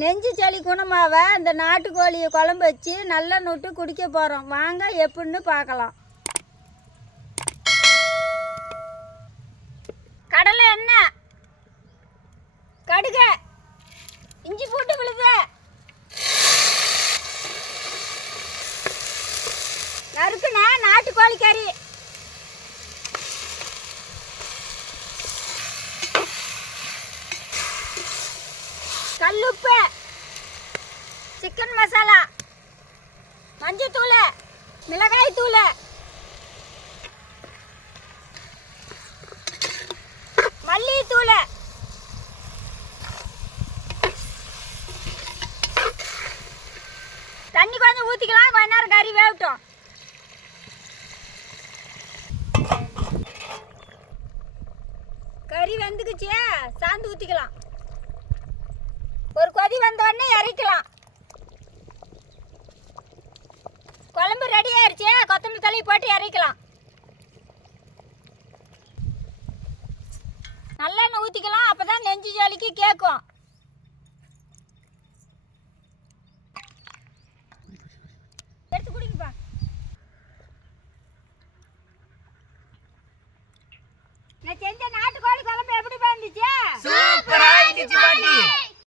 நெஞ்சு சளி குணமாக இந்த நாட்டுக்கோழியை குழம்பு வச்சு நல்லா நுட்டு குடிக்க போகிறோம். வாங்க எப்படின்னு பார்க்கலாம். கடலை எண்ணெய், கடுகு, இஞ்சி பூண்டு விழுது, நறுக்குன நாட்டுக்கோழி கறி, கல்லுப்பு, சிக்கன் மசாலா, மஞ்சத்தூள், மிளகாய் தூள், மல்லித்தூள், தண்ணி கொஞ்சம் ஊற்றிக்கலாம். கொஞ்ச நேரம் கறி வேகட்டும். கறி வெந்துக்குச்சு, சாந்து ஊற்றிக்கலாம். ஒரு கொதி வந்தோடனே இறக்கலாம். குழம்பு ரெடி ஆயிடுச்சு. கொத்தமல்லி தழை போட்டு இறக்கலாம். நல்லெண்ணெய் ஊற்றிக்கலாம். அப்போ தான் நெஞ்சு ஜாலிக்கு கேட்கும். எடுத்து குடிங்கப்பா. நான் செஞ்ச நாட்டுக்கோழி குழம்பு எப்படி இருந்துச்சு? சூப்பரா இருந்துச்சு பாட்டி.